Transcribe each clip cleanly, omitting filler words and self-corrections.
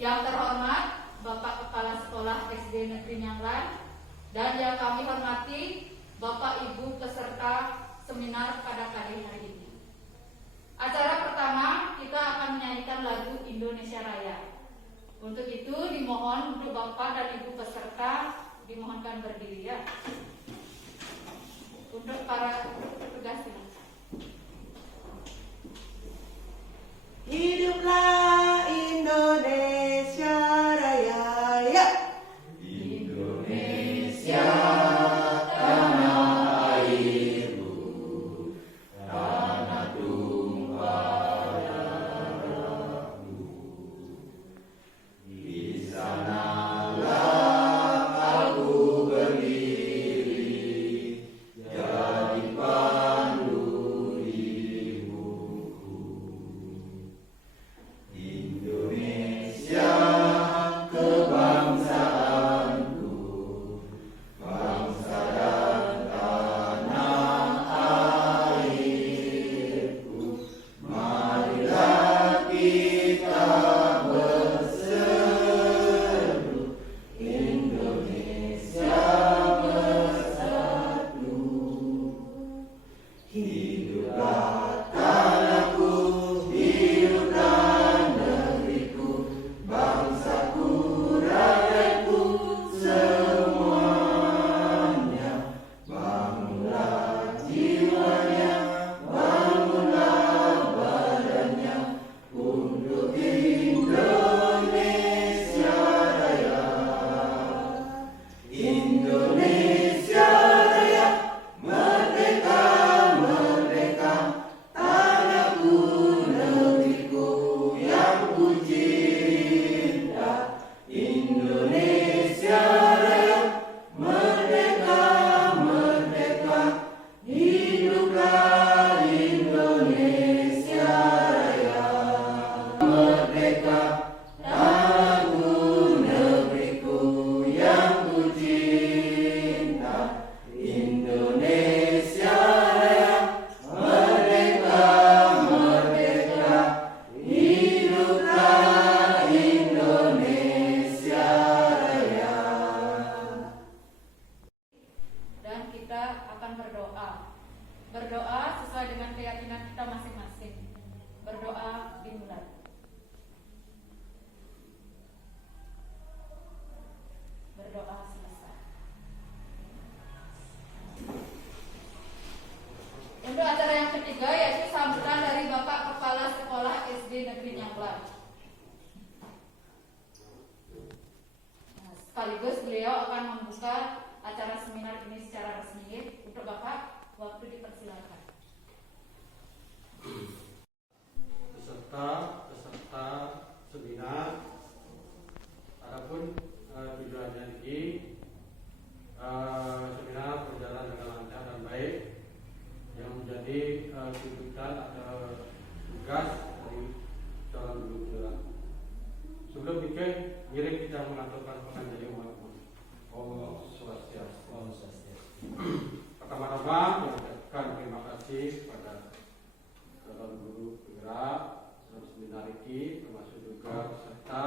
Yang terhormat Bapak Kepala Sekolah SD Negeri Nyanglan dan yang kami hormati Bapak Ibu peserta seminar pada kali hari ini. Acara pertama kita akan menyanyikan lagu Indonesia Raya. Untuk itu dimohon untuk Bapak dan Ibu peserta dimohonkan berdiri ya. Untuk para petugas silakan. Hiduplah Indonesia Raya, ya. Indonesia tanah airku, tanah tumpah darahku. Di sanalah aku berdiri, jadi pandu hidupku. Indonesia kebangsaanku, bangsa dan tanah airku. Marilah kita berseru, Indonesia bersatu. Hiduplah tanahku, hiduplah negeriku, bangsaku, rakyatku semuanya. Bangunlah jiwanya, bangunlah badannya untuk Indonesia Raya. Indonesia Raya, merdeka, merdeka, tanahku, negeriku yang ku cinta. Indonesia Raya, merdeka, merdeka, hiduplah Indonesia Raya. Merdeka, tanahku, negeriku yang ku cinta. Indonesia Raya, merdeka, merdeka, hiduplah Indonesia Raya. Dan kita akan berdoa. Berdoa sesuai dengan keyakinan kita masing-masing. Berdoa dimulai. Berdoa selesai. Untuk acara yang ketiga yaitu sambutan dari Bapak Kepala Sekolah SD Negeri Nyanglan. Sekaligus beliau akan membuka acara seminar ini secara resmi. Untuk Bapak, waktu dipersilakan. Peserta seminar, adapun tujuannya ini seminar berjalan dengan lancar dan baik, yang menjadi tuntutan atau tugas dari calon guru. Sebelum mari kita mengaturkan penganjali umat. Om Swastiastu. Om Swastiastu. Pertama-tama mengucapkan terima kasih kepada calon guru penggerak seminar ini, termasuk juga peserta,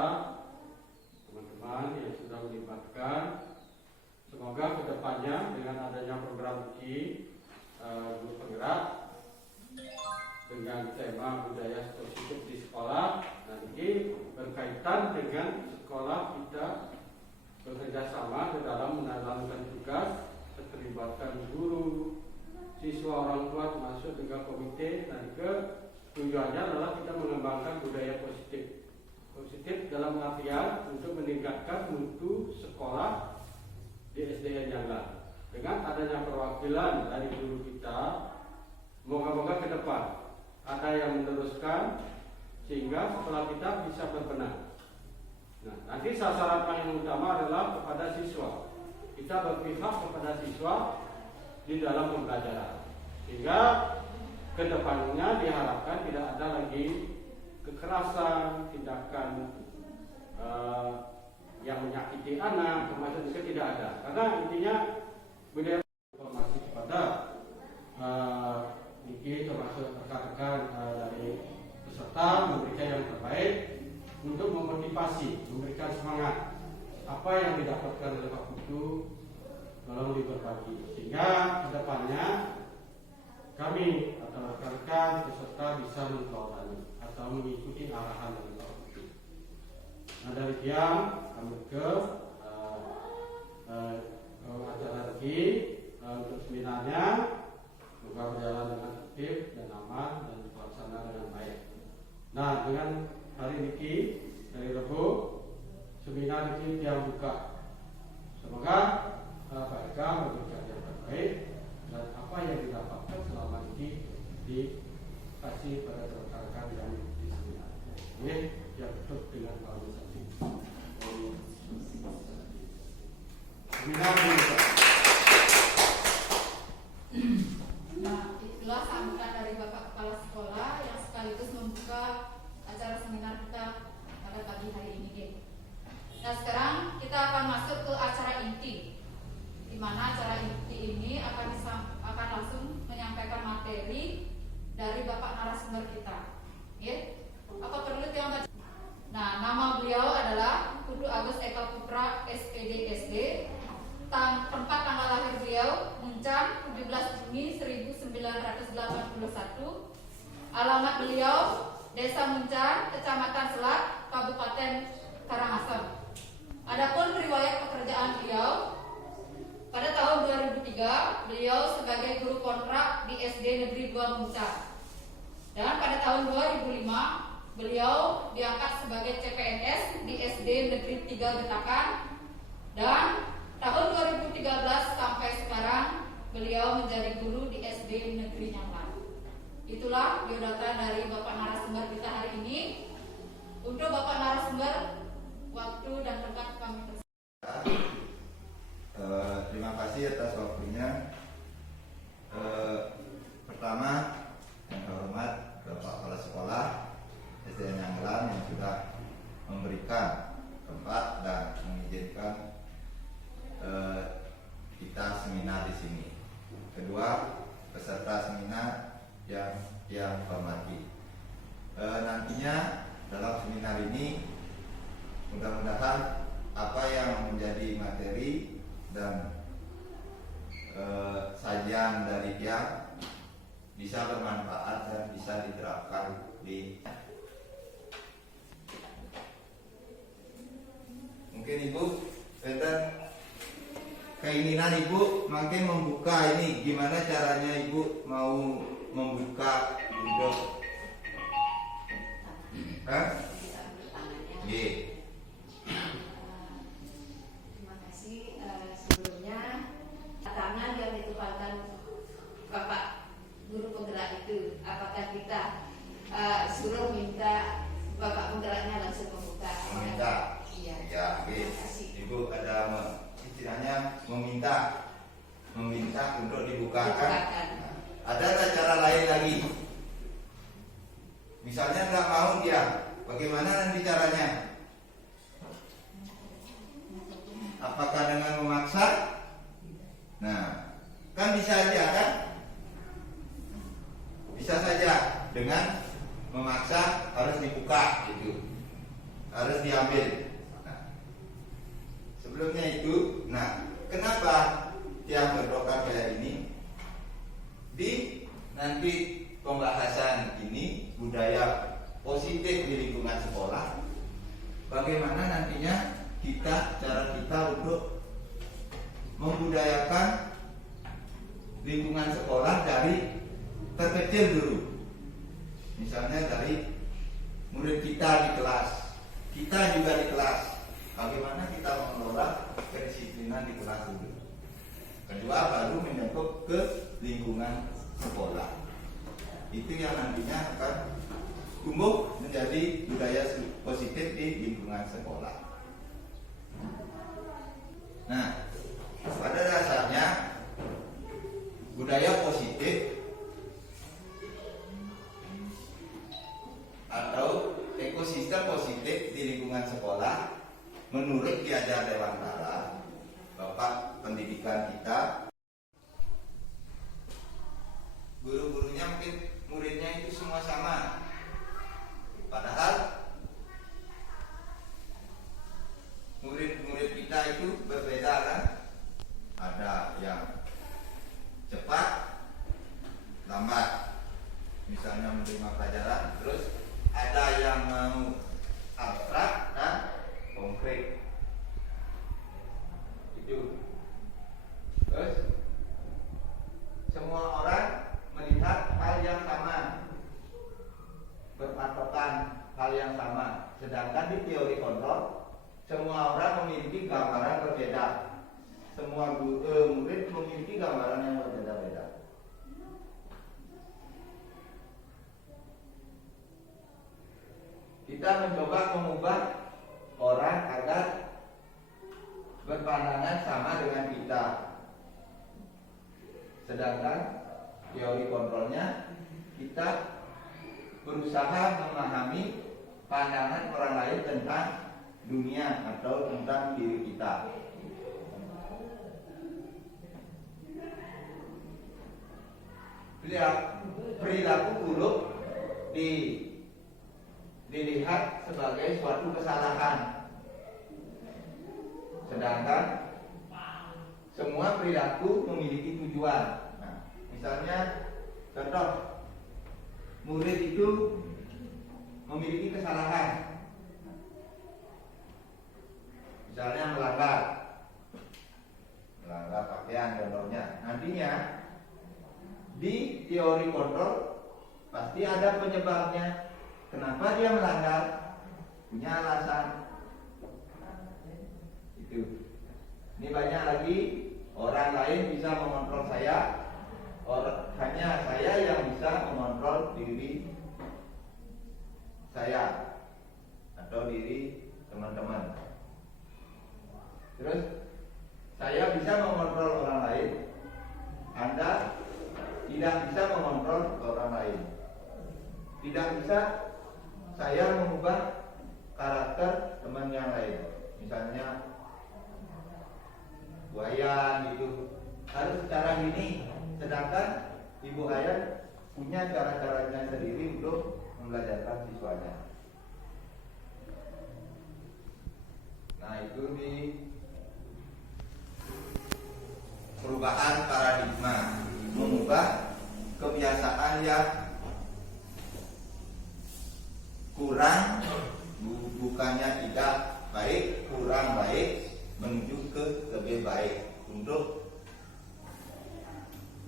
teman-teman yang sudah melibatkan. Semoga kedepannya dengan adanya program ini, guru penggerak dengan tema budaya positif di sekolah, nanti berkaitan dengan sekolah kita bekerja sama di dalam menjalankan tugas, keterlibatan guru, siswa, orang tua, termasuk juga komite, dan tujuannya adalah kita mengembangkan budaya positif. Positif dalam artian untuk meningkatkan mutu sekolah di SDN Nyanglan. Dengan adanya perwakilan dari guru kita, moga-moga ke depan ada yang meneruskan sehingga sekolah kita bisa berbenah. Nah, nanti sasaran paling utama adalah kepada siswa. Kita berpihak kepada siswa di dalam pembelajaran, sehingga kedepannya diharapkan tidak ada lagi kekerasan, tindakan yang menyakiti anak, termasuk juga tidak ada. Karena intinya budaya informasi kepada Niki termasuk rekan-rekan dari peserta memberikan yang terbaik untuk memotivasi, memberikan semangat apa yang didapatkan oleh Pak Putu melalui berbagi, sehingga kedepannya kami atau rekan-rekan peserta bisa menteladani atau mengikuti arahan dari Pak Putu. Nah, dari tiang kami ke acara lagi untuk seminarnya, semoga berjalan dengan tertib dan aman dan terlaksana dengan baik. Nah, dengan hari ini dari Rabu seminar ini tiang buka. Semoga Pak Eka memberikan yang terbaik dan apa yang didapatkan selama ini dikasih pada rekan-rekan yang di seminar. Ini yang tutup dengan organisasi. Seminar dibuka. Nah, itulah sambutan dari Bapak Kepala Sekolah yang sekaligus membuka acara seminar kita pada pagi hari ini. Nah, sekarang kita akan masuk ke acara inti, di mana acara inti ini akan langsung menyampaikan materi dari Bapak narasumber kita. Apa perlu yang baca? Nah, nama beliau adalah Putu Agus Eka Putra SPD SD. Tempat tanggal lahir beliau Muncang 17 Juni 1981. Alamat beliau Desa Muncang, Kecamatan Selat, Kabupaten Karangasem. Adapun riwayat pekerjaan beliau, pada tahun 2003 beliau sebagai guru kontrak di SD Negeri 2 Muncang. Dan pada tahun 2005 beliau diangkat sebagai CPNS di SD Negeri 3 Getakan. Dan tahun 2013 sampai sekarang beliau menjadi guru di SD Negeri Nyanglan. Itulah biodata dari Bapak narasumber kita hari ini. Untuk Bapak narasumber, waktu dan tempat kami terima kasih atas waktunya. Pertama, yang terhormat Bapak Kepala Sekolah SD Nyanglan yang sudah memberikan tempat dan mengizinkan kita seminar di sini. Kedua, peserta seminar yang hormati. Nantinya dalam seminar ini mudah-mudahan apa yang menjadi materi dan sajian dari dia bisa bermanfaat dan bisa diterapkan di. Mungkin Ibu dan keinginan Ibu makin membuka ini, gimana caranya Ibu mau membuka untuk Terima kasih. Sebelumnya tangan yang ditumpahkan Bapak guru penggerak itu, apakah kita suruh minta Bapak penggeraknya langsung membuka? Meminta. Iya. Ya, Terima kasih. Ibu ada istilahnya meminta untuk dibukakan. Dibukakan. Ada cara lain lagi? Misalnya nggak mau dia, bagaimana nanti caranya? Apakah dengan memaksa? Nah, kan bisa aja kan? Bisa saja dengan memaksa harus dibuka gitu, harus diambil. Nah, sebelumnya itu, kenapa tiang berdoa kayak ini? Di nanti pembahasan ini budaya positif di lingkungan sekolah. Bagaimana nantinya cara kita untuk membudayakan lingkungan sekolah dari terkecil dulu. Misalnya dari murid kita di kelas, kita juga di kelas. Bagaimana kita mengelola kedisiplinan di kelas dulu. Kedua, baru menyangkut ke lingkungan sekolah. Itu yang nantinya akan tumbuh menjadi budaya positif di lingkungan sekolah. Nah, pada dasarnya budaya positif atau ekosistem positif di lingkungan sekolah menurut Ki Hajar Dewantara, Bapak pendidikan kita, guru-gurunya mungkin muridnya itu semua sama, padahal yang sama. Sedangkan di teori kontrol semua orang memiliki gambaran berbeda. Semua murid memiliki gambaran yang berbeda-beda. Kita mencoba mengubah orang agar berpandangan sama dengan kita. Sedangkan teori kontrolnya kita berusaha memahami pandangan orang lain tentang dunia atau tentang diri kita. Perilaku buruk dilihat sebagai suatu kesalahan. Sedangkan semua perilaku memiliki tujuan. Nah, misalnya contoh, murid itu memiliki kesalahan. Misalnya melanggar pakaian contohnya. Nantinya di teori kontrol pasti ada penyebabnya. Kenapa dia melanggar? Punya alasan. Itu. Ini banyak lagi orang lain bisa mengontrol saya. Hanya saya yang bisa mengontrol diri saya atau diri teman-teman. Terus saya bisa mengontrol orang lain. Anda tidak bisa mengontrol orang lain. Tidak bisa saya mengubah karakter teman yang lain. Misalnya Bu Ayan gitu harus cara gini, sedangkan Ibu Ayan punya cara-caranya sendiri untuk membelajarkan siswanya. Nah, itu di perubahan paradigma, mengubah kebiasaan yang kurang, bukannya tidak baik, kurang baik, menuju ke lebih baik untuk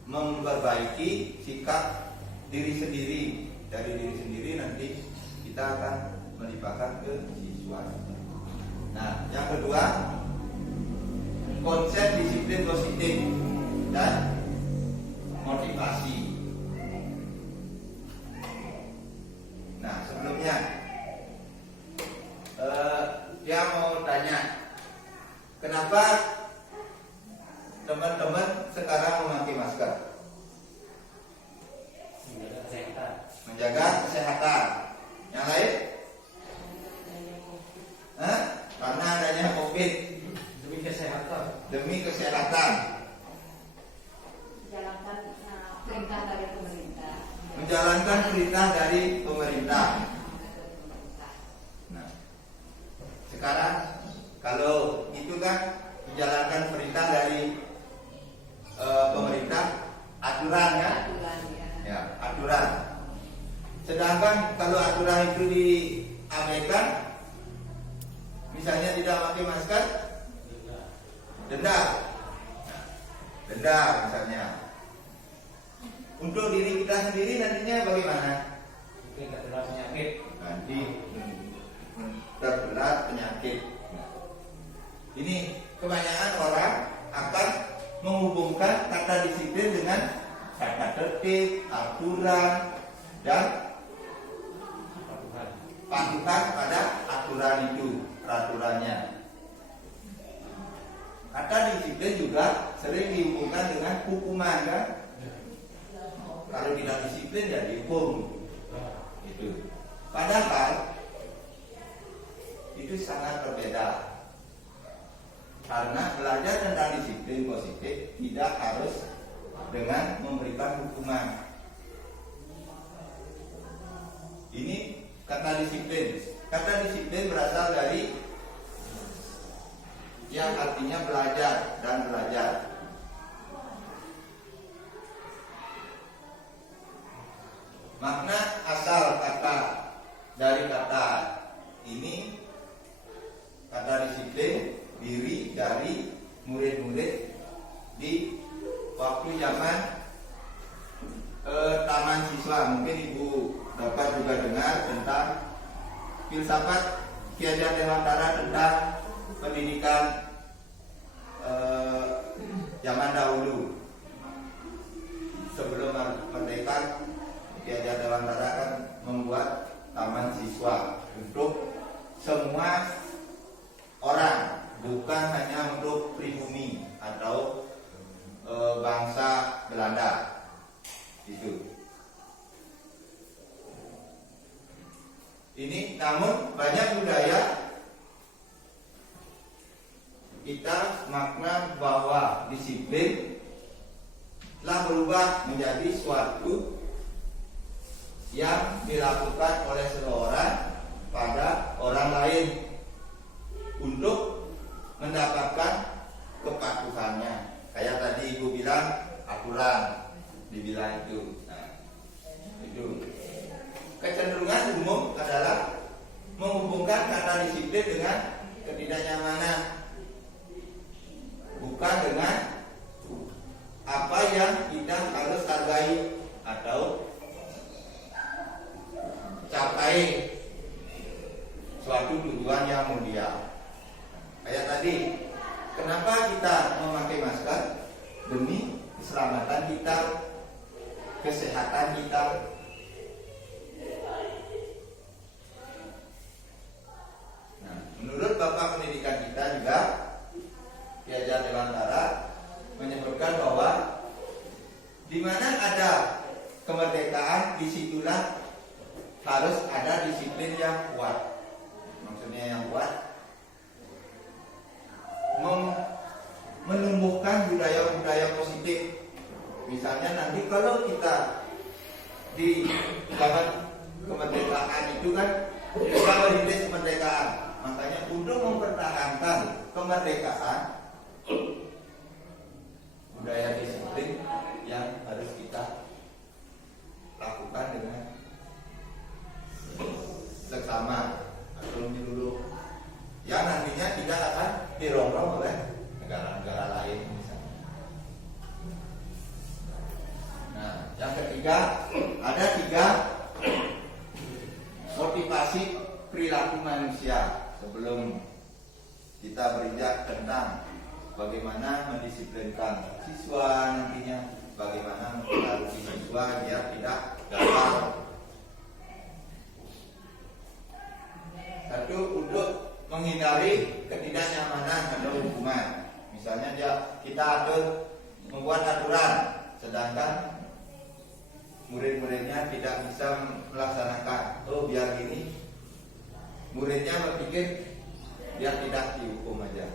memperbaiki sikap diri sendiri. Dari diri sendiri nanti kita akan melimpahkan ke siswa. Nah, yang kedua, konsep disiplin positif dan motivasi. Nah, sebelumnya dia mau tanya, kenapa teman-teman sekarang memakai masker? Menjaga kesehatan. Yang lain? Karena adanya COVID. Demi kesehatan. Demi kesehatan. Menjalankan perintah dari pemerintah. Menjalankan perintah dari pemerintah. Nah, sekarang kalau itu kan menjalankan perintah dari pemerintah, aturan ya? Aturan ya. Ya, aturan. Sedangkan kalau aturan itu diabaikan, misalnya tidak pakai masker, denda. Denda misalnya. Untuk diri kita sendiri nantinya bagaimana? Tertular penyakit. Nanti tertular penyakit. Ini kebanyakan orang akan menghubungkan kata disiplin dengan kata tertib, aturan, dan patuhan pada aturan itu, peraturannya. Kata disiplin juga sering dihubungkan dengan hukuman kan? Kalau tidak disiplin ya dihukum. Itu. Padahal itu sangat berbeda. Karena belajar tentang disiplin positif tidak harus dengan memberikan hukuman. Ini kata disiplin. Kata disiplin berasal dari yang artinya belajar dan belajar. Makna asal kata dari kata ini, kata disiplin, diri dari murid-murid di waktu zaman taman siswa. Mungkin ibu dapat juga dengar tentang filsafat Ki Hajar Dewantara tentang pendidikan zaman dahulu. Sebelum merdeka, Ki Hajar Dewantara kan membuat taman siswa untuk semua orang, bukan hanya untuk pribumi atau bangsa Belanda. Itu. Ini namun banyak budaya kita makna bahwa disiplin telah berubah menjadi suatu yang dilakukan oleh seseorang pada orang lain untuk mendapatkan kepatuhannya. Kayak tadi ibu bilang aturan, dibilang itu. Nah, itu. Kecenderungan umum adalah menghubungkan kata disiplin dengan ketidaknyamanan, bukan dengan apa yang kita harus hargai atau capai suatu tujuan yang mulia. Kayak tadi, kenapa kita memakai masker? Demi keselamatan kita, kesehatan kita. Nah, menurut Bapak Pendidikan kita juga, Ki Hajar Dewantara menyebutkan bahwa di mana ada kemerdekaan, disitulah harus ada disiplin yang kuat. Maksudnya yang kuat, menumbuhkan budaya-budaya positif. Misalnya nanti kalau kita di zaman kemerdekaan itu kan kita merintis kemerdekaan, makanya untuk mempertahankan kemerdekaan, budaya disiplin yang harus kita lakukan dengan seksama atau menyeluruh, yang nantinya tidak akan dirongrong oleh negara-negara lain misalnya. Nah, yang ketiga, ada 3 motivasi perilaku manusia. Sebelum kita berinjak tentang bagaimana mendisiplinkan siswa nantinya, bagaimana mempengaruhi siswa biar tidak gagal. Satu, untuk menghindari ketidaknyamanan atau hukuman. Misalnya kita membuat aturan, sedangkan murid-muridnya tidak bisa melaksanakan. Oh, biar gini, muridnya berpikir biar tidak dihukum aja,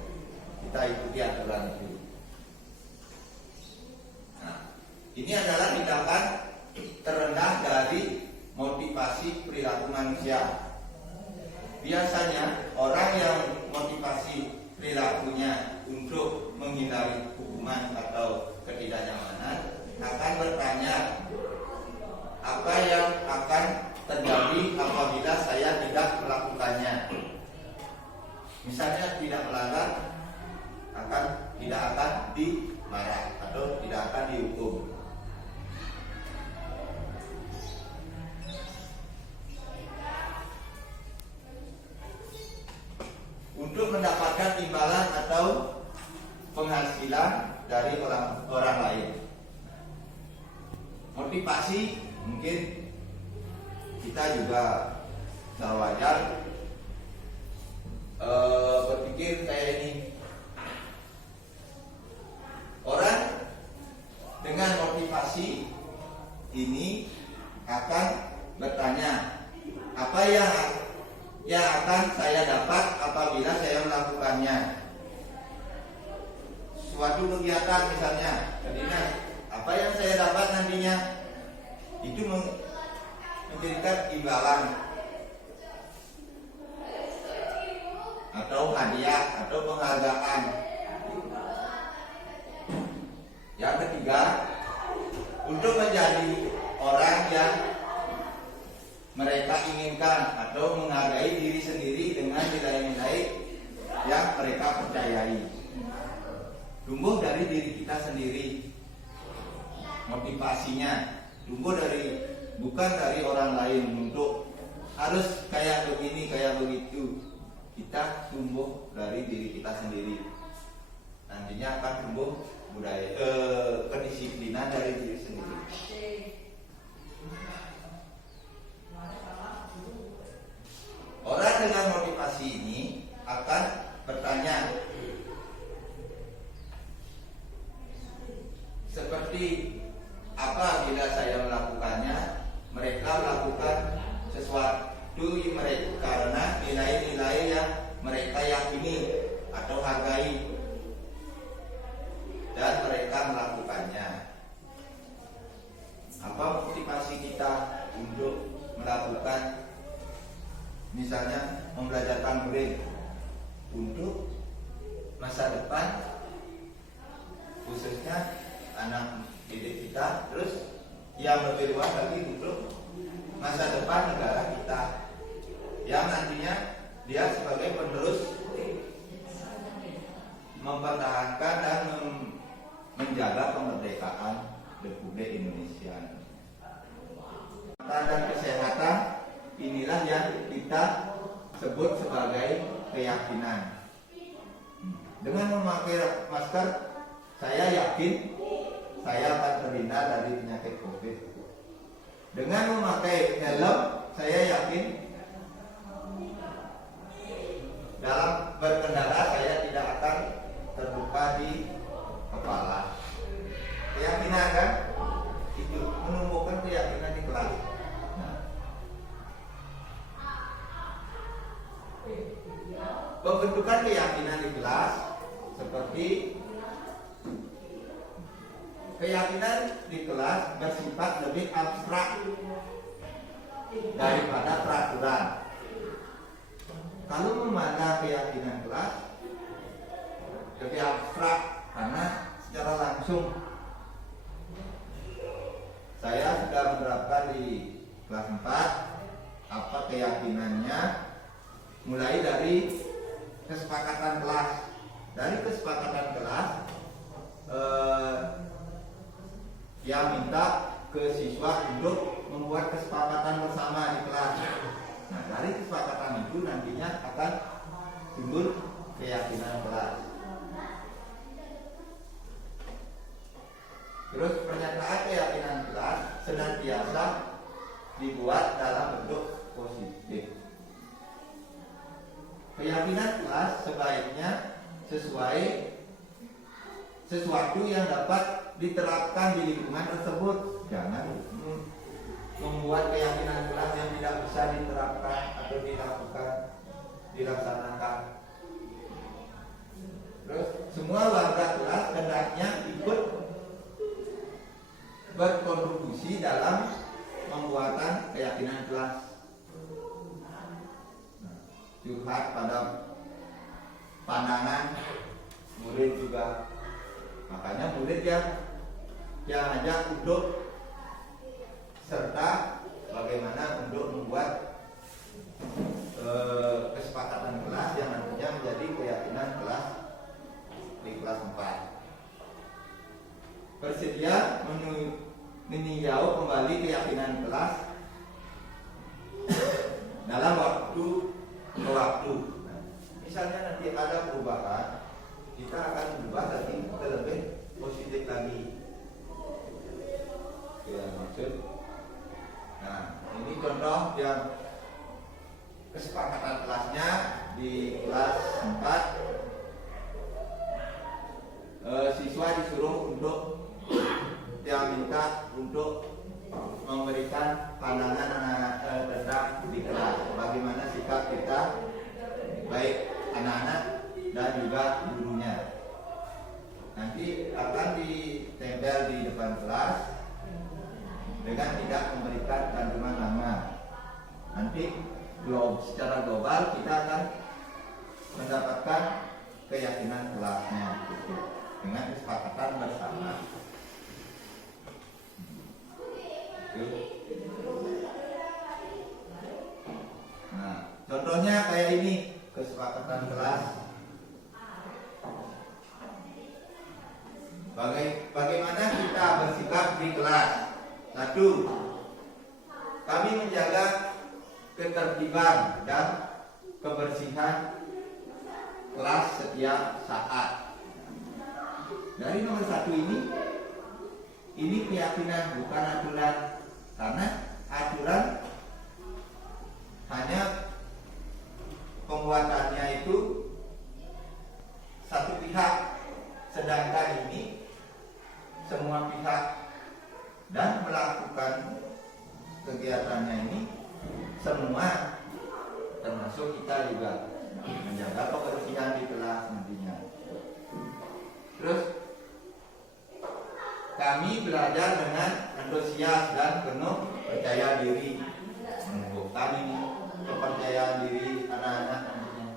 kita ikuti aturan itu. Nah, ini adalah tindakan terendah dari motivasi perilaku manusia. Biasanya orang yang motivasi perilakunya untuk menghindari hukuman atau ketidaknyamanan akan bertanya, apa yang akan terjadi apabila saya tidak melakukannya? Misalnya tidak melanggar, tidak akan dimarah atau tidak akan dihukum. Untuk mendapatkan imbalan atau penghasilan dari orang lain. Motivasi mungkin kita juga wajar berpikir kayak ini. Orang dengan motivasi ini akan bertanya, apa yang akan saya dapat apabila saya melakukannya? Suatu kegiatan misalnya, jadinya apa yang saya dapat nantinya? Itu memberikan imbalan atau hadiah atau penghargaan. Yang ketiga, untuk menjadi orang yang mereka inginkan atau menghargai diri sendiri dengan nilai-nilai yang mereka percayai. Tumbuh dari diri kita sendiri. Motivasinya tumbuh bukan dari orang lain untuk harus kayak begini, kayak begitu. Kita tumbuh dari diri kita sendiri. Nantinya akan tumbuh budaya kedisiplinan dari diri sendiri. Orang dengan motivasi ini akan bertanya, seperti apa bila saya melakukannya? Mereka melakukan sesuatu mereka karena nilai-nilai yang mereka yakini atau hargai, dan mereka melakukannya. Apa motivasi kita untuk melakukan, misalnya membelajarkan murid untuk masa depan, khususnya anak didik kita, terus yang lebih luas lagi untuk masa depan negara kita, yang nantinya dia sebagai penerus mempertahankan dan menjaga kemerdekaan Republik Indonesia. Dan kesehatan inilah yang kita sebut sebagai keyakinan. Dengan memakai masker, saya yakin saya akan terhindar dari penyakit COVID. Dengan memakai helm, saya yakin dalam berkendara saya tidak akan terluka di kepala. Keyakinan kan? Itu menumbuhkan keyakinan di kelas. Pembentukan keyakinan di kelas seperti keyakinan di kelas bersifat lebih abstrak daripada peraturan. Kalau memandang keyakinan kelas lebih abstrak karena secara langsung saya sudah menerapkan di kelas 4 apa keyakinannya, mulai dari kesepakatan kelas. Dari kesepakatan kelas yang minta ke siswa untuk membuat kesepakatan bersama di kelas. Nah, dari kesepakatan itu nantinya akan timbul keyakinan kelas. Terus pernyataan keyakinan kelas senantiasa dibuat dalam bentuk positif. Keyakinan kelas sebaiknya sesuai sesuatu yang dapat diterapkan di lingkungan tersebut. Jangan membuat keyakinan kelas yang tidak bisa diterapkan atau dilaksanakan. Terus semua warga kelas hendaknya ikut berkontribusi dalam pembuatan keyakinan kelas. Curhat pada pandangan murid juga. Makanya murid yang ajak untuk serta bagaimana untuk membuat kesepakatan kelas yang nantinya menjadi keyakinan kelas di kelas 4. Bersedia meninjau kembali keyakinan kelas dalam waktu ke waktu. Misalnya nanti ada perubahan, kita akan berubah lagi ke lebih positif lagi. Ya, maksud. Nah, ini contoh yang kesepakatan kelasnya di kelas 4. Siswa disuruh untuk yang minta untuk memberikan pandangan tentang di kelas, bagaimana sikap kita, baik anak-anak dan juga gurunya. Nanti akan ditempel di depan kelas dengan tidak memberikan kandungan nama. Nanti secara global kita akan mendapatkan keyakinan kelasnya dengan kesepakatan bersama. Nah, contohnya kayak ini kesepakatan kelas. Bagaimana kita bersikap di kelas? 1. Kami menjaga ketertiban dan kebersihan kelas setiap saat. Dari nomor 1 ini keyakinan bukan aturan, karena aturan hanya pembuatannya itu satu pihak, sedangkan ini semua pihak, dan melakukan kegiatannya ini semua, termasuk kita juga menjaga kebersihan di kelas nantinya. Terus kami belajar dengan antusias dan penuh percaya diri, menumbuhkan ini kepercayaan diri anak-anak nantinya.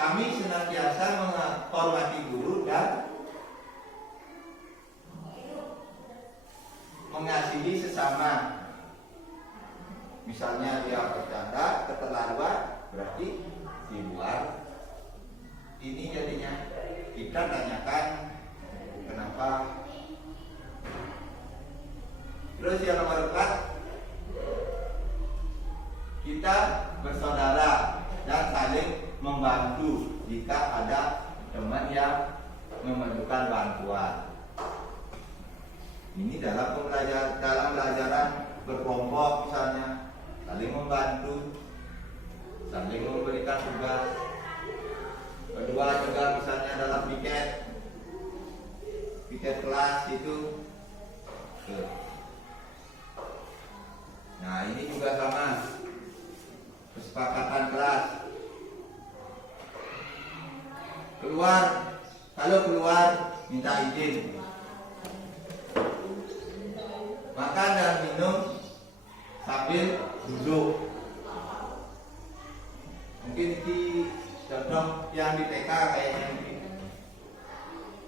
Kami senantiasa menghormati guru dan mengasihi sesama. Misalnya dia bercanda, keterlaluan, berarti di luar. Ini jadinya kita tanyakan kenapa. Terus yang nomor 4, kita bersaudara dan saling membantu jika ada teman yang memerlukan bantuan. Ini dalam pelajaran berkelompok misalnya, saling membantu, saling memberikan tugas. Kedua juga misalnya dalam piket kelas itu. Nah ini juga sama, kesepakatan kelas. Kalau keluar minta izin. Makan dan minum sambil duduk. Mungkin di contoh yang di TK kayaknya mungkin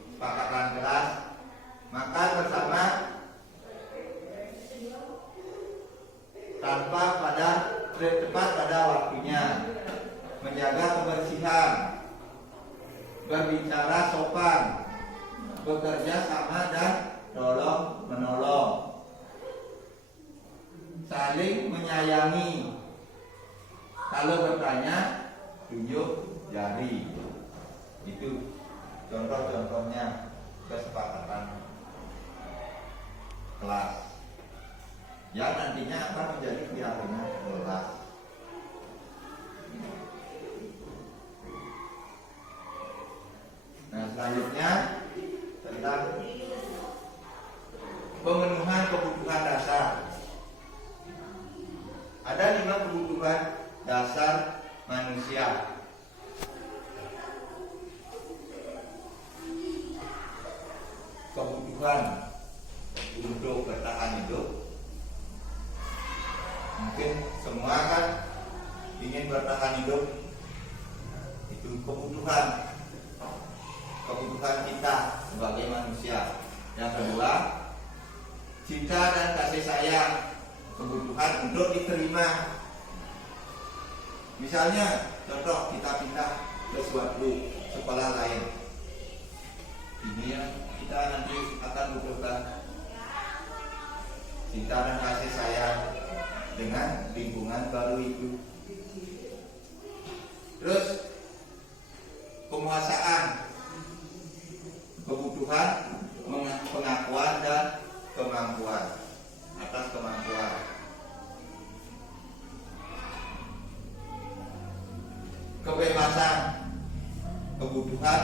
kesepakatan kelas, makan bersama tanpa tepat pada waktunya, menjaga kebersihan, berbicara sopan, bekerja sama dan tolong menolong, saling menyayangi. Kalau bertanya, tunjuk jari. Itu contoh-contohnya kesepakatan kelas yang nantinya akan menjadi keyakinan kelas. Nah selanjutnya tentang pemenuhan kebutuhan dasar. Ada 5 kebutuhan dasar manusia. Kebutuhan untuk bertahan hidup. Mungkin semua kan ingin bertahan hidup. Itu kebutuhan kita sebagai manusia. Yang kedua, cinta dan kasih sayang, kebutuhan untuk diterima. Misalnya contoh kita pindah ke suatu sekolah lain, ini yang kita nanti akan butuhkan cinta dan kasih sayang dengan lingkungan baru itu. Terus penguasaan, kebutuhan pengakuan dan kemampuan atas kemampuan. Kebebasan, kebutuhan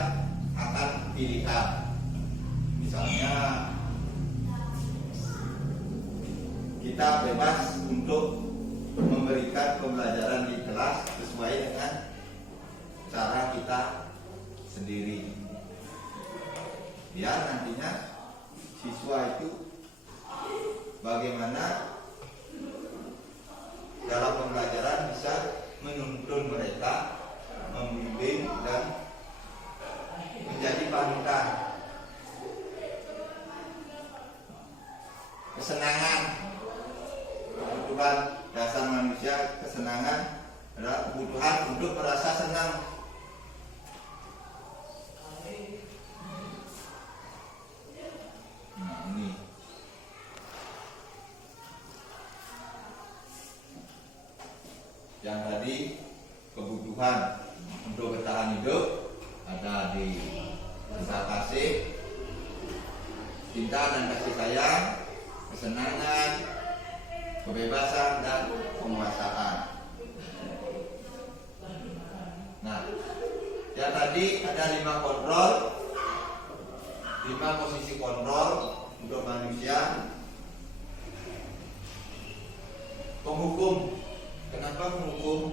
akan pilihan. Misalnya kita bebas untuk memberikan pembelajaran di kelas sesuai dengan cara kita sendiri. Biar nantinya siswa itu bagaimana dalam pembelajaran bisa menuntun mereka, membimbing dan menjadi panutan. Kesenangan, kebutuhan dasar manusia, kesenangan adalah kebutuhan untuk merasa senang. Nah ini yang tadi kebutuhan untuk bertahan hidup ada di rasa kasih, cinta dan kasih sayang, kesenangan, kebebasan dan penguasaan. Nah, yang tadi ada 5 kontrol, 5 posisi kontrol untuk manusia. Penghukum. Kenapa penghukum?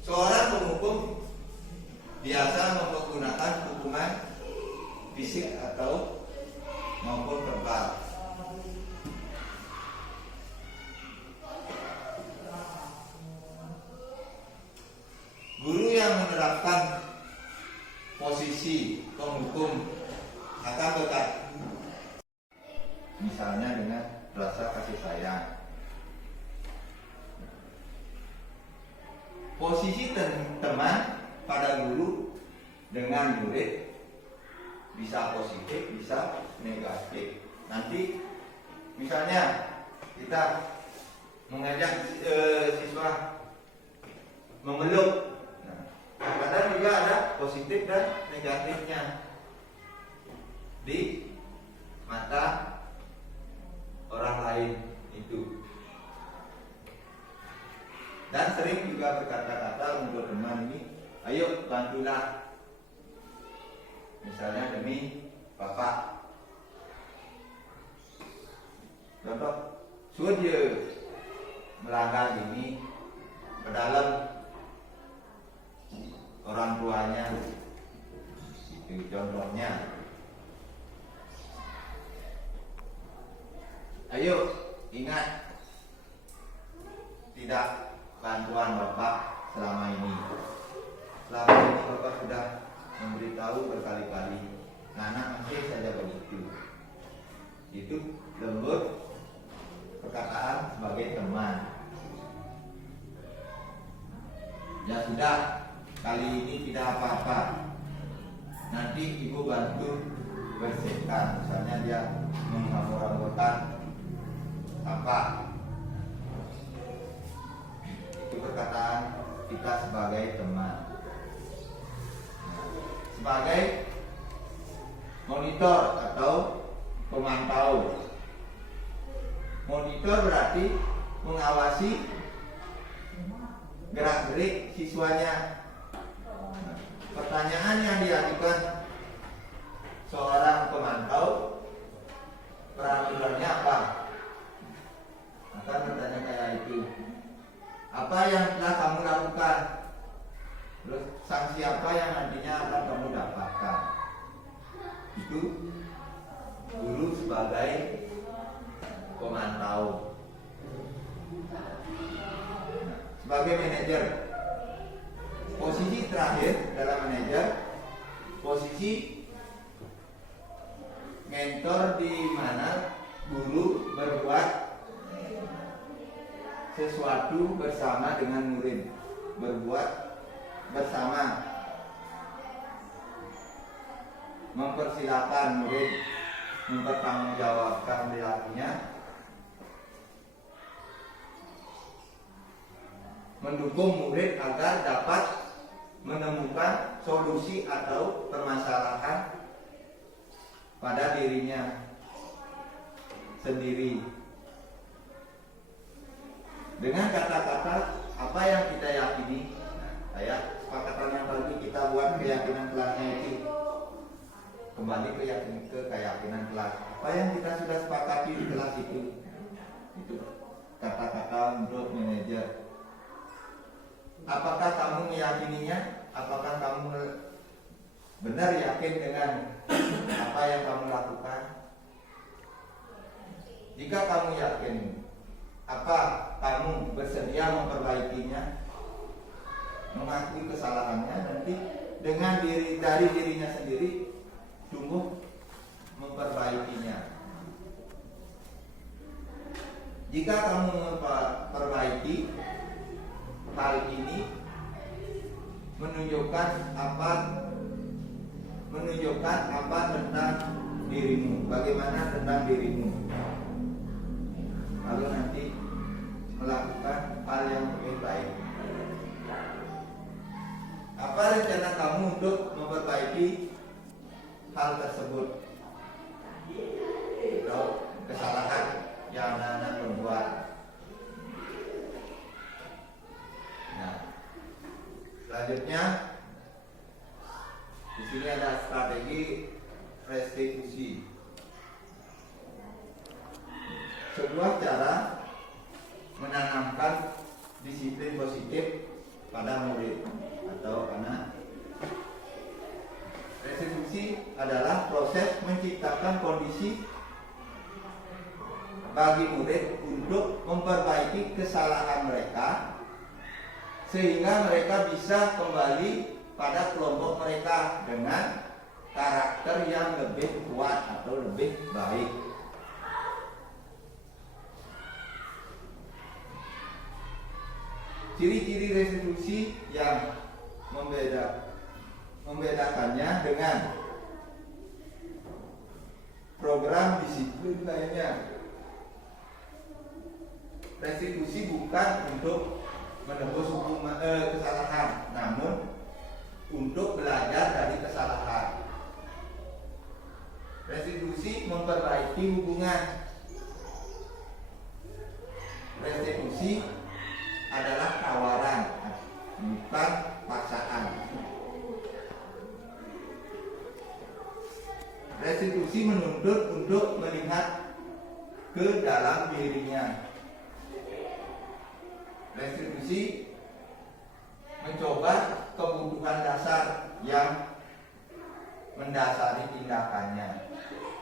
Seorang penghukum biasa menggunakan hukuman fisik atau maupun verbal. Guru yang menerapkan posisi penghukum akan berkata, misalnya dengan rasa kasih sayang. Posisi teman pada guru dengan murid bisa positif, bisa negatif. Nanti misalnya kita mengajak siswa memeluk, kadang juga ada positif dan negatifnya di mata orang lain itu. Dan sering juga berkata-kata untuk teman ini, ayo bantulah, misalnya demi bapak. Contoh, suruh dia melanggar ini ke dalam orang tuanya, itu contohnya. Ayo ingat, tidak bantuan bapak selama ini. Selama ini bapak sudah memberitahu berkali-kali, anak masih saja begitu. Itu lembut perkataan sebagai teman. Ya sudah, kali ini tidak apa-apa. Nanti ibu bantu bersihkan. Misalnya dia mengamur-amurkan apa. Itu perkataan kita sebagai teman. Sebagai monitor atau pemantau. Monitor berarti mengawasi gerak-gerik siswanya. Pertanyaan yang diajukan seorang pemantau, parameternya apa? Akan bertanya kayak itu. Apa yang telah kamu lakukan? Terus sanksi apa yang nantinya akan kamu dapatkan? Itu guru sebagai pemantau. Sebagai manajer, posisi terakhir dalam manajer, posisi mentor, di mana guru berbuat sesuatu bersama dengan murid, berbuat bersama, mempersilahkan murid mempertanggungjawabkan perilakunya, mendukung murid agar dapat menemukan solusi atau permasalahan pada dirinya sendiri. Dengan kata-kata apa yang kita yakini, kayak kesepakatan yang tadi kita buat keyakinan kelasnya itu, kembali ke keyakinan kelas. Apa yang kita sudah sepakati di kelas itu kata-kata untuk manajer. Apakah kamu meyakininya? Apakah kamu benar yakin dengan apa yang kamu lakukan? Jika kamu yakin, apa kamu bersedia memperbaikinya, mengakui kesalahannya, nanti dengan dari dirinya sendiri tumbuh memperbaikinya. Jika kamu memperbaiki hal ini, menunjukkan apa tentang dirimu, bagaimana tentang dirimu, lalu nanti melakukan hal yang berbeda Selanjutnya di sini ada strategi restitusi. Sebuah cara menanamkan disiplin positif pada murid atau anak. Restitusi adalah proses menciptakan kondisi bagi murid untuk memperbaiki kesalahan mereka sehingga mereka bisa kembali pada kelompok mereka dengan karakter yang lebih kuat atau lebih baik. Ciri-ciri restitusi yang membedakannya dengan program disiplin lainnya. Restitusi bukan untuk menebus kesalahan, namun untuk belajar dari kesalahan. Restitusi memperbaiki hubungan. Restitusi adalah tawaran, bukan paksaan. Restitusi menuntut untuk melihat ke dalam dirinya. Restitusi mencoba kebutuhan dasar yang mendasari tindakannya.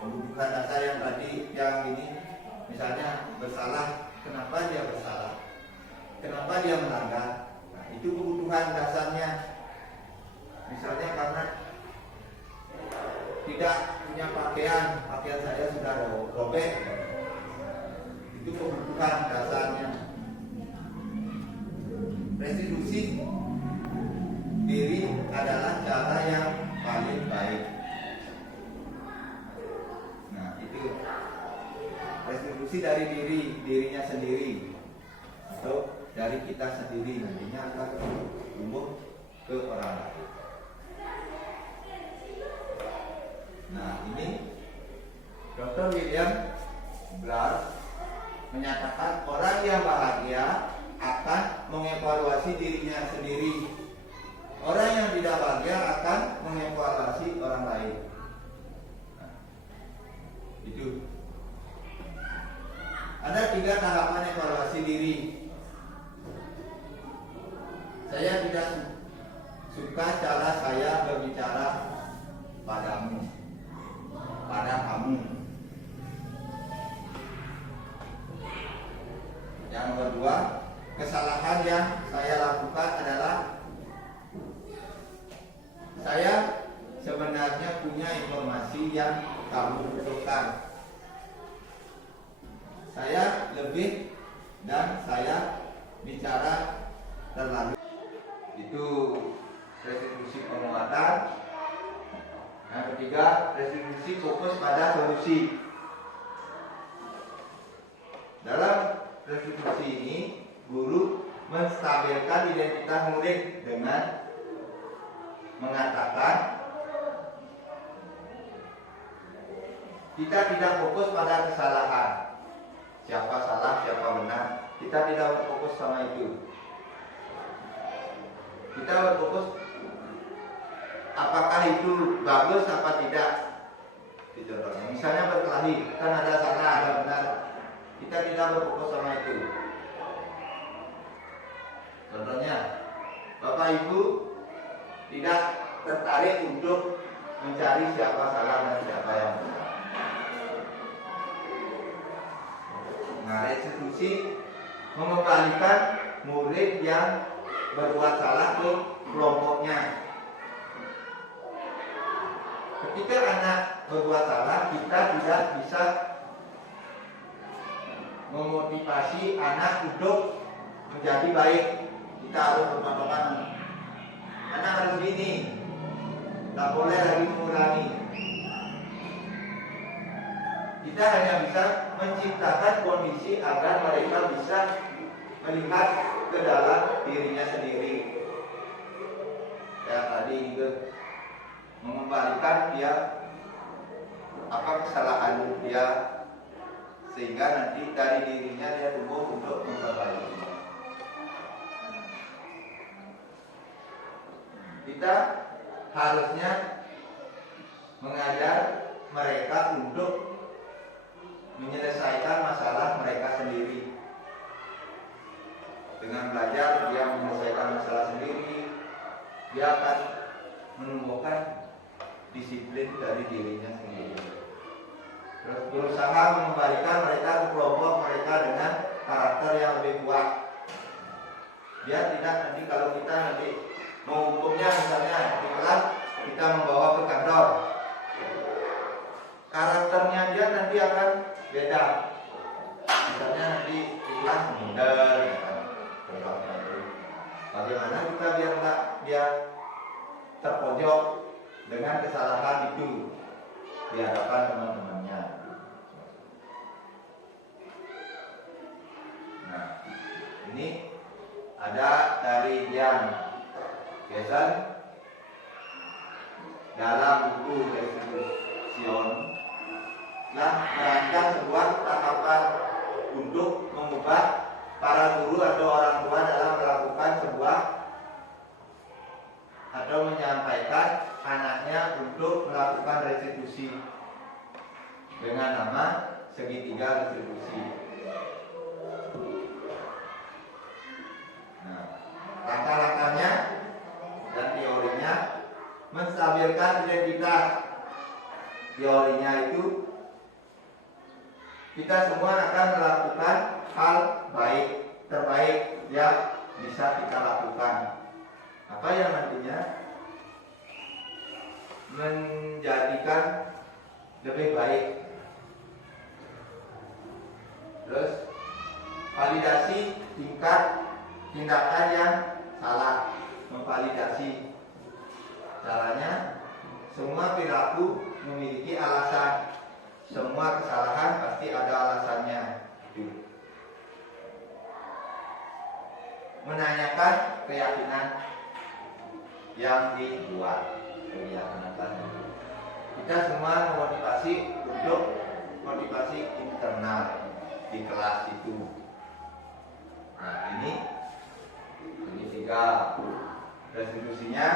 Kebutuhan dasar yang tadi, yang ini, misalnya bersalah, kenapa dia bersalah? Kenapa dia melanggar? Nah, itu kebutuhan dasarnya. Misalnya karena tidak punya pakaian saya sudah robek. Itu kebutuhan dasarnya. Restitusi diri adalah cara yang paling baik. Nah, itu restitusi dari dirinya sendiri atau dari kita sendiri, nantinya akan tumbuh ke orang lain. Nah, ini Dr. William Blair menyatakan orang yang bahagia akan mengevaluasi dirinya sendiri. Orang yang tidak bahagia akan mengevaluasi orang lain. Nah, itu. Ada 3 tahapan evaluasi diri. Saya tidak suka cara saya berbicara padamu, pada kamu. Yang kedua, kesalahan yang saya lakukan adalah saya sebenarnya punya informasi yang kamu butuhkan. Saya lebih dan saya bicara terlalu. Itu restitusi penguatan. Yang ketiga, restitusi fokus pada solusi. Dalam restitusi ini, guru menstabilkan identitas murid dengan mengatakan kita tidak fokus pada kesalahan. Siapa salah, siapa benar. Kita tidak berfokus sama itu. Kita berfokus apakah itu bagus apa tidak. Contohnya, misalnya berkelahi, kan ada salah, ada benar. Kita tidak berfokus sama itu. Contohnya, Bapak Ibu tidak tertarik untuk mencari siapa salah dan siapa yang benar. Nah, restitusi mengembalikan murid yang berbuat salah ke kelompoknya. Ketika anak berbuat salah, kita tidak bisa memotivasi anak untuk menjadi baik. Kita harus berpatokan, anak harus gini, tak boleh lagi mengulangi. Kita hanya bisa menciptakan kondisi agar mereka bisa melihat ke dalam dirinya sendiri. Ya, tadi juga mengembalikan dia apa kesalahan dia, sehingga nanti dari dirinya dia tumbuh untuk memperbaiki. kita harusnya mengajar mereka untuk menyelesaikan masalah mereka sendiri. Dengan belajar dia menyelesaikan masalah sendiri, dia akan menumbuhkan disiplin dari dirinya sendiri. Terus berusaha mengembalikan mereka ke kelompok mereka dengan karakter yang lebih kuat. Dia tidak nanti kalau kita nanti mau hukumnya misalnya di kelas kita membawa ke kantor, karakternya dia nanti akan beda. Misalnya nanti di kelas minder, bagaimana kita biar enggak dia terpojok dengan kesalahan itu di hadapan teman-temannya. Nah, ini ada dari Jan Jason dalam buku Restitution telah merancang sebuah tahapan untuk mengubah para guru atau orang tua dalam melakukan sebuah atau menyampaikan anaknya untuk melakukan restitusi dengan nama segitiga restitusi. Nah, langkah-langkahnya dan teorinya menstabilkan identitas. Teorinya itu kita semua akan melakukan hal baik terbaik yang bisa kita lakukan. Apa yang nantinya menjadikan lebih baik. Terus validasi tingkat tindakan yang salah, memvalidasi. Caranya semua perilaku memiliki alasan. Semua kesalahan pasti ada alasannya. Menanyakan keyakinan yang dibuat. Kita semua memotivasi untuk motivasi internal di kelas itu. Nah, ini tiga restitusinya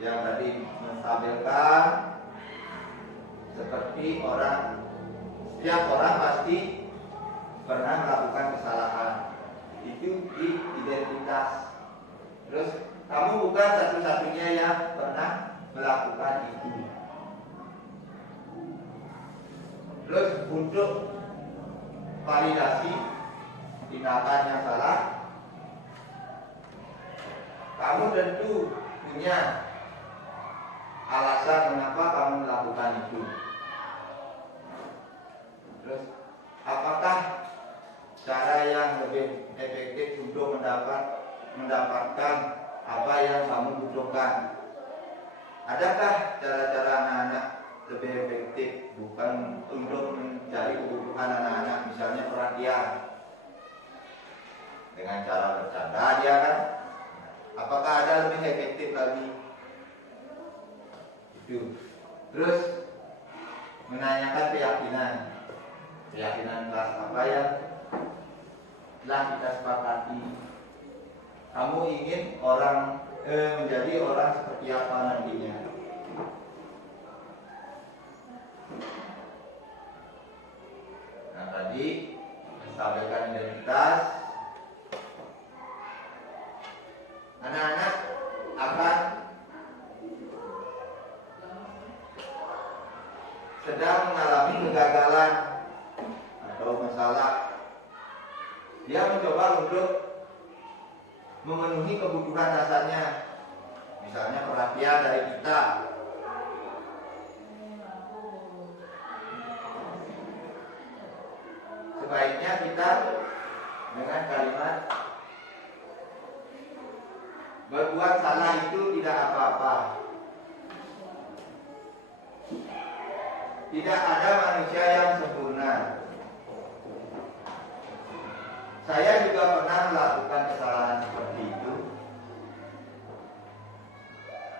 yang tadi menstabilkan. Seperti setiap orang pasti pernah melakukan kesalahan. Itu di identitas. Terus kamu bukan satu-satunya yang pernah melakukan itu. Terus untuk validasi tindakan yang salah, kamu tentu punya alasan mengapa kamu melakukan itu. Terus apakah cara yang lebih efektif untuk mendapatkan apa yang kamu butuhkan? Adakah cara-cara anak-anak lebih efektif bukan untuk mencari kebutuhan anak-anak, misalnya perhatian dengan cara bercanda dia kan? Apakah ada lebih efektif lagi? Itu. Terus menanyakan keyakinan kelas apa yang telah kita sepakati. Kamu ingin menjadi orang seperti apa nantinya? Nah, tadi menstabilkan identitas. Anak-anak akan sedang mengalami kegagalan atau masalah. Dia mencoba untuk memenuhi kebutuhan dasarnya, misalnya perhatian dari kita. Sebaiknya kita dengan kalimat berbuat salah itu tidak apa-apa. Tidak ada manusia yang sempurna. Saya juga pernah melakukan kesalahan seperti itu.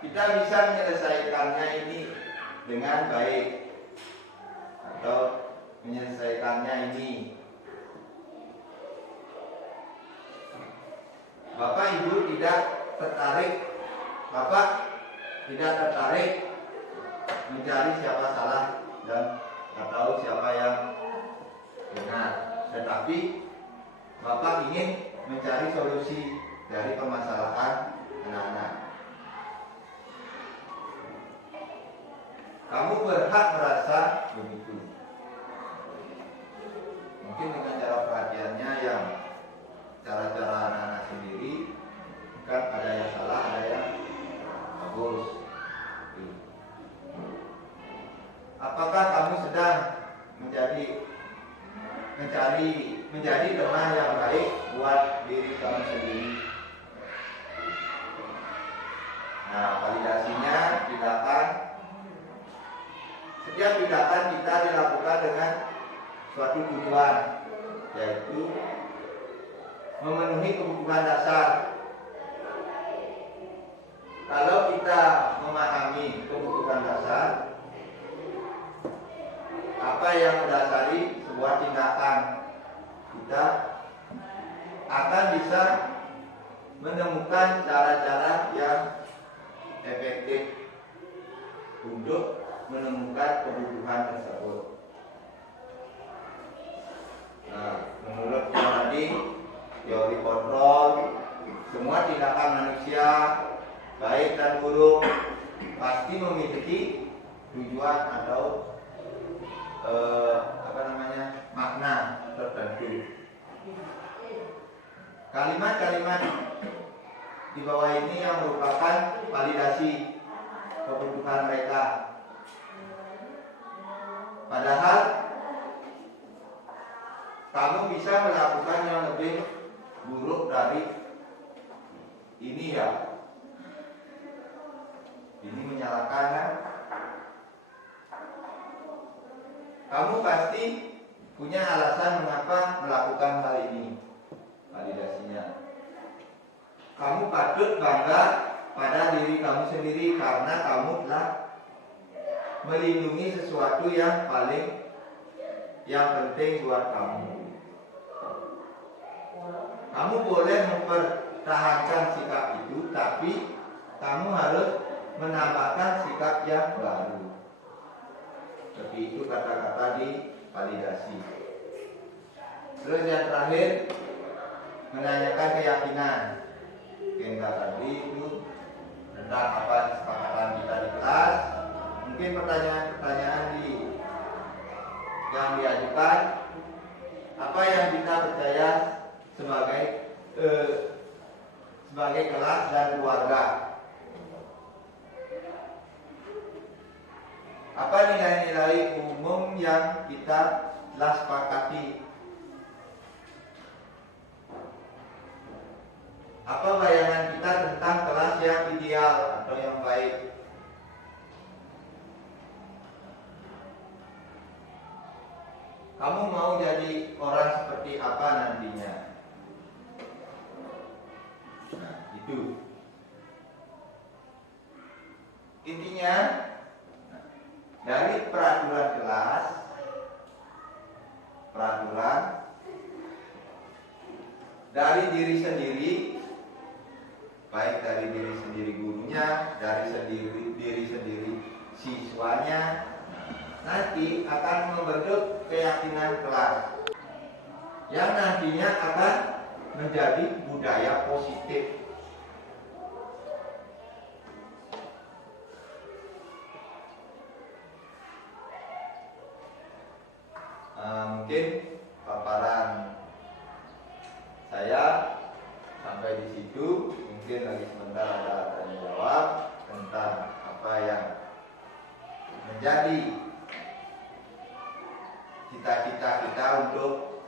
Kita bisa menyelesaikannya ini dengan baik atau menyelesaikannya ini. Bapak Ibu tidak tertarik Bapak tidak tertarik mencari siapa salah dan atau siapa yang benar, tetapi Bapak ingin mencari solusi dari permasalahan anak-anak. Kamu berhak merasa begitu. Mungkin dengan cara perhatiannya yang cara-cara anak-anak sendiri, kan ada yang salah, ada yang bagus. Apakah kamu sedang menjadi teman yang baik buat diri kamu sendiri? Nah, validasinya tindakan. Setiap tindakan kita dilakukan dengan suatu tujuan, yaitu memenuhi kebutuhan dasar. Kalau kita memahami kebutuhan dasar, apa yang mendasari sebuah tindakan, kita akan bisa menemukan cara-cara yang efektif untuk menemukan kebutuhan tersebut. Nah, menurut yang tadi, teori kontrol, semua tindakan manusia, baik dan buruk, pasti memiliki tujuan atau makna tertentu. Kalimat-kalimat di bawah ini yang merupakan validasi kebutuhan mereka. Padahal kamu bisa melakukan yang lebih buruk dari ini ya. Ini menyalahkan kan? Kamu pasti punya alasan mengapa melakukan hal ini. Validasinya, kamu patut bangga pada diri kamu sendiri karena kamu telah melindungi sesuatu yang penting buat kamu. Kamu boleh mempertahankan sikap itu, tapi kamu harus menambahkan sikap yang baru. Seperti itu kata-kata di validasi. Terus yang terakhir, menanyakan keyakinan. Mungkin tadi itu tentang apa kesepakatan kita di kelas. Mungkin pertanyaan-pertanyaan yang diajukan, apa yang kita percaya sebagai kelas dan keluarga. Apa nilai-nilai umum yang kita telah sepakati? Apa bayangan kita tentang kelas yang ideal atau yang baik? Kamu mau jadi orang seperti apa nantinya? Nah, itu. Intinya, dari peraturan kelas, peraturan dari diri sendiri, baik dari diri sendiri gurunya, dari diri sendiri siswanya, nanti akan membentuk keyakinan kelas yang nantinya akan menjadi budaya positif. Mungkin paparan saya sampai di situ. Mungkin lagi sebentar ada tanya jawab tentang apa yang menjadi cita-cita kita untuk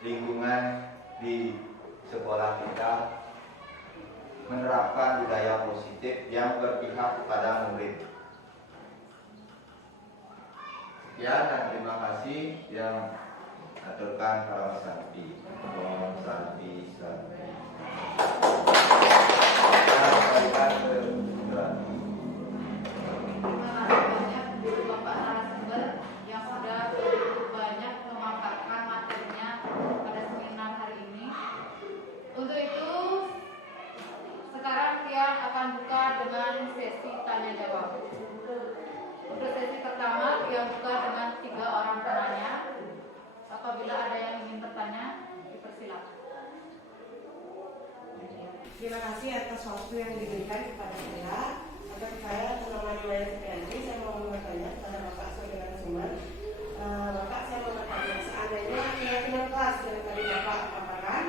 lingkungan di sekolah kita, menerapkan budaya positif yang berpihak kepada murid. Sekian dan terima kasih yang aturkan para santi. Om Santi Santi. Terima kasih banyak Guru Bapak narasumber yang sudah begitu banyak memaparkan materinya pada seminar hari ini. Untuk itu, sekarang Tiang akan buka terima kasih atas waktu yang diberikan kepada saya. Agar saya menemani Maya Supriyanti, saya mau bertanya kepada Bapak Saudara Suman. Bapak, saya mau bertanya, seandainya keyakinan kelas yang tadi Bapak paparkan,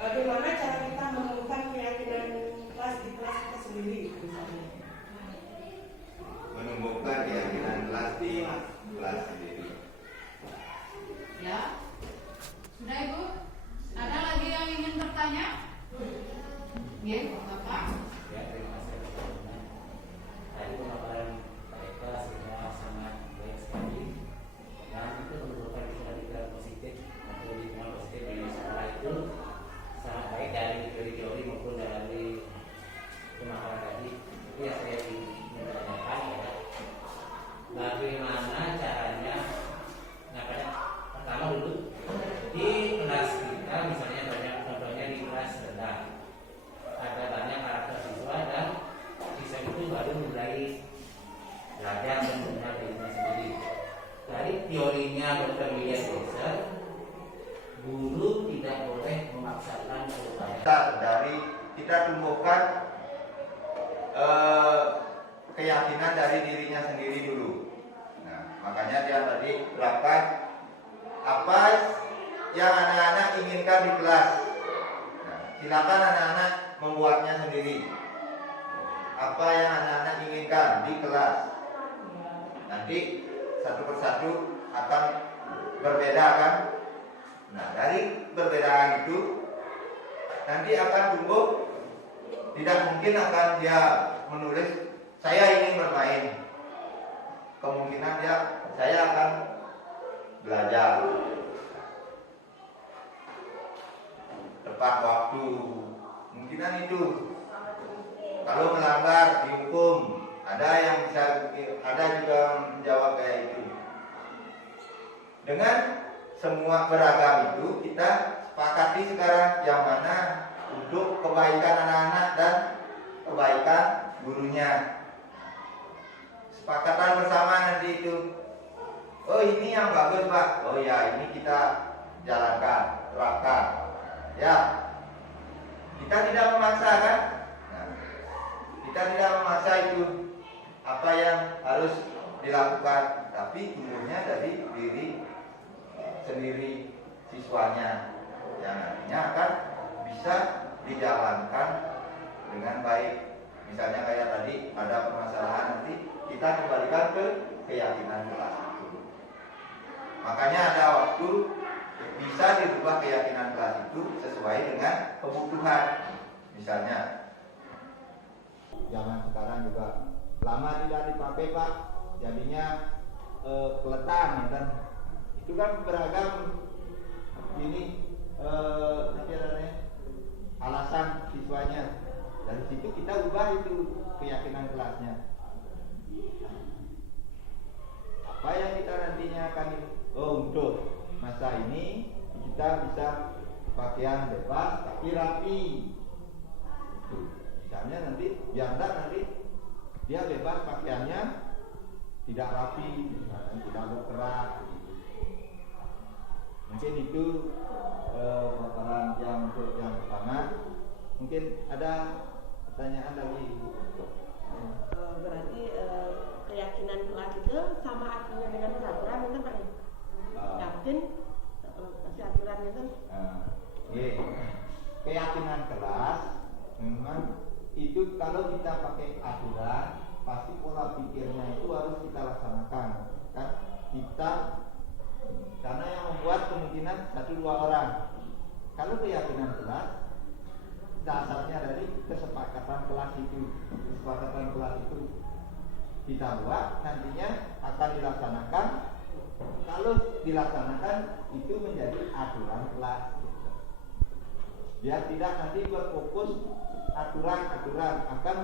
bagaimana cara kita menemukan keyakinan kelas di kelas kita sendiri, misalnya? Menumbuhkan keyakinan kelas di kelas sendiri. Ya, sudah Ibu. Ada lagi yang ingin bertanya? Ya, Bapak. Ya, terima kasih atas waktunya. Tadi pemaparan Pak Eka sudah sangat baik sekali dan itu menunjukkan pikiran positif atau lingkungan positif di sekolah itu sangat baik dari teori maupun dari pemaparan tadi. Itu yang saya ingin tanyakan ya, bagaimana caranya? Pertama dulu di kelas kita misalnya banyak contohnya di kelas rendah ada banyak karakter siswa dan siswa itu baru mulai belajar dan mengenal dirinya sendiri. Dari teorinya Dr. William Glasser, guru tidak boleh memaksakan upaya. Dari kita tumbuhkan keyakinan dari dirinya sendiri dulu. Nah, makanya dia tadi terapkan apa yang anak-anak inginkan di kelas. Nah, silakan anak-anak membuatnya sendiri. Apa yang anak-anak inginkan di kelas. Nanti satu persatu akan berbeda kan. Nah, dari perbedaan itu nanti akan tumbuh. Tidak mungkin akan dia menulis saya ingin bermain. Kemungkinan saya akan belajar tepat waktu, mungkinan itu. Kalau melanggar dihukum, ada yang bisa, ada juga menjawab kayak itu. Dengan semua beragam itu kita sepakati sekarang yang mana untuk kebaikan anak-anak dan kebaikan gurunya. Sepakatan bersama nanti itu. Oh ini yang bagus Pak. Oh ya ini kita jalankan, terapkan. Ya, kita tidak memaksa kan? Nah, kita tidak memaksa itu apa yang harus dilakukan, tapi tumbuhnya dari diri sendiri siswanya yang nantinya akan bisa dijalankan dengan baik. Misalnya kayak tadi ada permasalahan nanti kita kembalikan ke keyakinan kelas itu. Makanya ada waktu bisa dirubah keyakinan kelas itu sesuai dengan kebutuhan. Misalnya zaman sekarang juga lama tidak dipakai Pak, jadinya keletan ya kan. Itu kan beragam ini alasan siswanya. Dari situ kita ubah itu keyakinan kelasnya. Apa yang kita nantinya akan untuk masa ini kita bisa pakaian bebas tapi rapi. Itu. Misalnya nanti biar nanti dia bebas pakaiannya tidak rapi, misalnya tidak berkerak. Mungkin itu paparan yang untuk yang pertama. Mungkin ada pertanyaan lagi. Berarti keyakinan kelas itu sama artinya dengan peraturan mungkin Pak? Yakin pasti aturan itu? Keyakinan kelas memang itu kalau kita pakai aturan pasti pola pikirnya itu harus kita laksanakan kan kita, karena yang membuat kemungkinan 1-2 orang. Kalau keyakinan kelas dasarnya dari kesepakatan kelas itu kita buat, nantinya akan dilaksanakan. Kalau dilaksanakan itu menjadi aturan kelas. Biar tidak nanti berfokus aturan akan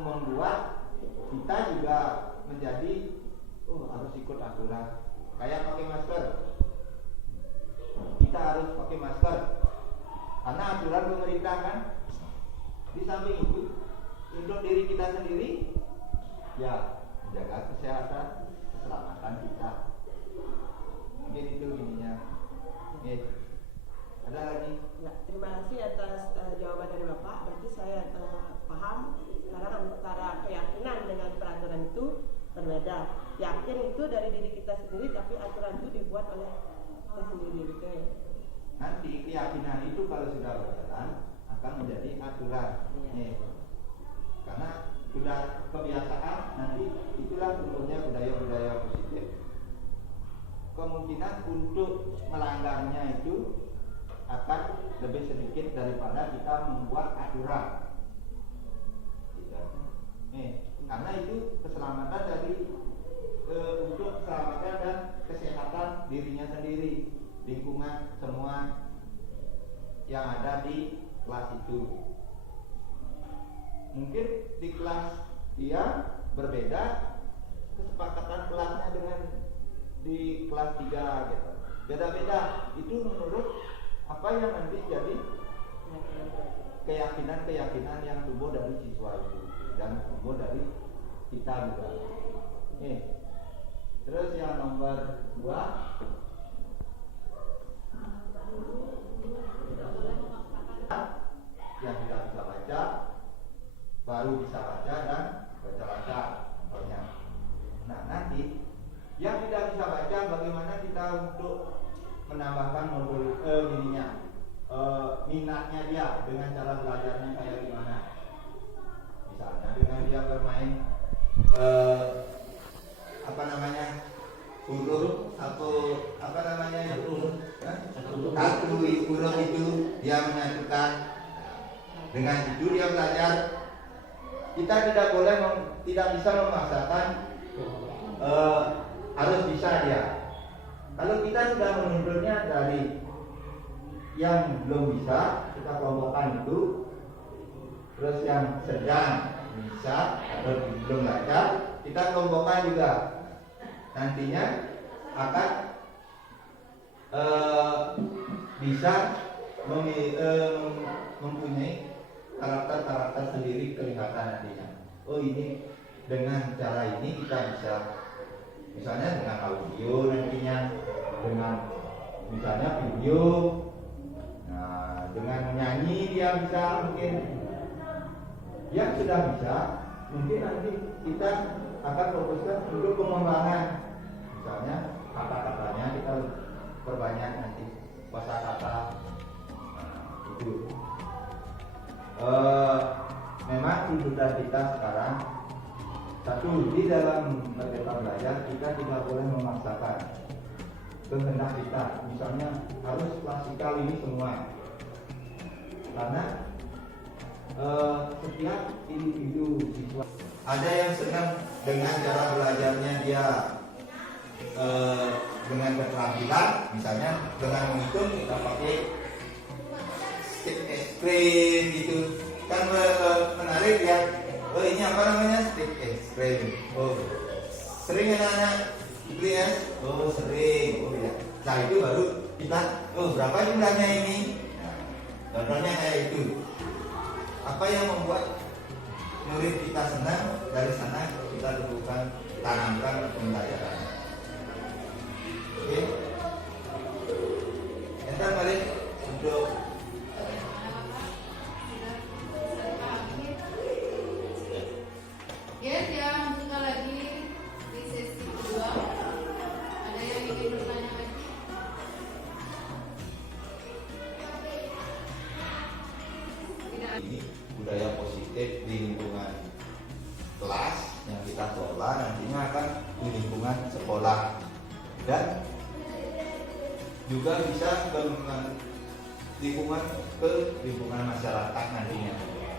membuat kita juga menjadi harus ikut aturan. Kayak pakai masker, kita harus pakai masker karena aturan pemerintah kan. Di samping itu untuk diri kita sendiri ya menjaga kesehatan, keselamatan kita. Mungkin itu ininya. Ada lagi? Ya, terima kasih atas jawaban dari Bapak. Bapak, berarti saya paham sekarang antara keyakinan dengan peraturan itu berbeda. Yakin itu dari diri kita sendiri, tapi aturan itu dibuat oleh kita sendiri, gitu ya. Nanti keyakinan itu kalau sudah berjalan akan menjadi aturan. Nih. Karena sudah kebiasaan, nanti itulah bentuknya budaya-budaya positif. Kemungkinan untuk melanggarnya itu akan lebih sedikit daripada kita membuat aturan. Gitu. Karena itu keselamatan dari untuk keselamatan dan kesehatan dirinya sendiri, lingkungan semua yang ada di kelas itu. Mungkin di kelas dia berbeda kesepakatan kelasnya dengan di kelas 3 gitu. Beda-beda. Itu menurut apa yang nanti jadi keyakinan-keyakinan yang tumbuh dari siswa itu dan tumbuh dari kita juga. Terus yang nomor 2, yang tidak bisa baca baru bisa baca dan baca-baca contohnya. Nah, nanti yang tidak bisa baca bagaimana kita untuk menambahkan modul minatnya dia dengan cara belajarnya kayak gimana? Misalnya dengan dia bermain huruf atau satu huruf itu dia menyatukan. Dengan itu dia belajar. Kita tidak boleh tidak bisa memaksakan harus bisa dia. Kalau kita sudah menuntutnya dari yang belum bisa, kita kelompokkan itu. Terus yang sedang bisa atau belum lancar, kita kelompokkan juga. Nantinya akan bisa mempunyai karakter-karakter sendiri kelihatan nantinya. Oh, ini dengan cara ini kita bisa, misalnya dengan audio nantinya, dengan misalnya video, nah dengan menyanyi dia bisa, mungkin yang sudah bisa, mungkin nanti kita akan fokuskan untuk pengembangan, misalnya kata-katanya kita perbanyak nanti kosakata. Itu memang tuntutan kita sekarang satu, di dalam merdeka belajar kita tidak boleh memaksakan kehendak kita, misalnya harus klasikal ini semua, karena setiap individu siswa ada yang senang dengan cara belajarnya dia dengan keterampilan, misalnya dengan menghitung kita pakai stick es krim gitu kan, menarik ya. Oh, ini apa namanya, stick es krim. Oh, sering anak-anak beli ya? Oh, sering. Oh ya. Nah, itu baru kita, oh berapa jumlahnya ini? Nah, contohnya kayak itu. Apa yang membuat murid kita senang, dari sana kita lakukan, tanamkan pembelajaran. Oke. Entar balik untuk Yes, yang buka lagi di sesi kedua. Ada yang ingin bertanya lagi? Tidak. ini budaya positif di lingkungan kelas yang kita kelola nantinya akan di lingkungan sekolah dan juga bisa ke lingkungan masyarakat nantinya.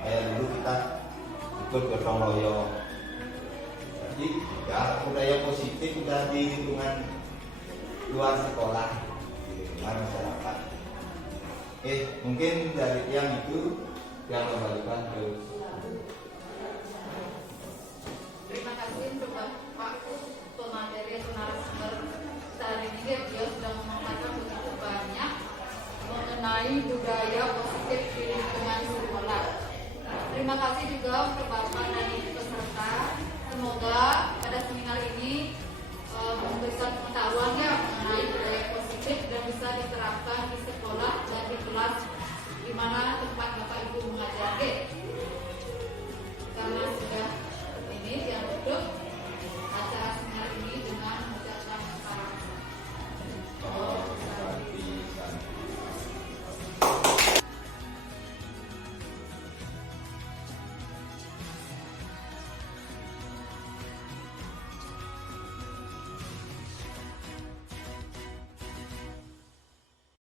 Kayak dulu kita ikut gotong royong. Jadi ya budaya positif sudah di lingkungan luar sekolah, di lingkungan masyarakat. Mungkin dari yang itu yang kembalikan ke. Terima kasih untuk Pak pemateri atau narasumber hari ini. Dia sudah mengatakan begitu banyak mengenai budaya positif di lingkungan sekolah. Terima kasih juga untuk Bapak dan Ibu peserta. Semoga pada seminar ini memberikan pengetahuan mengenai budaya positif dan bisa diterapkan di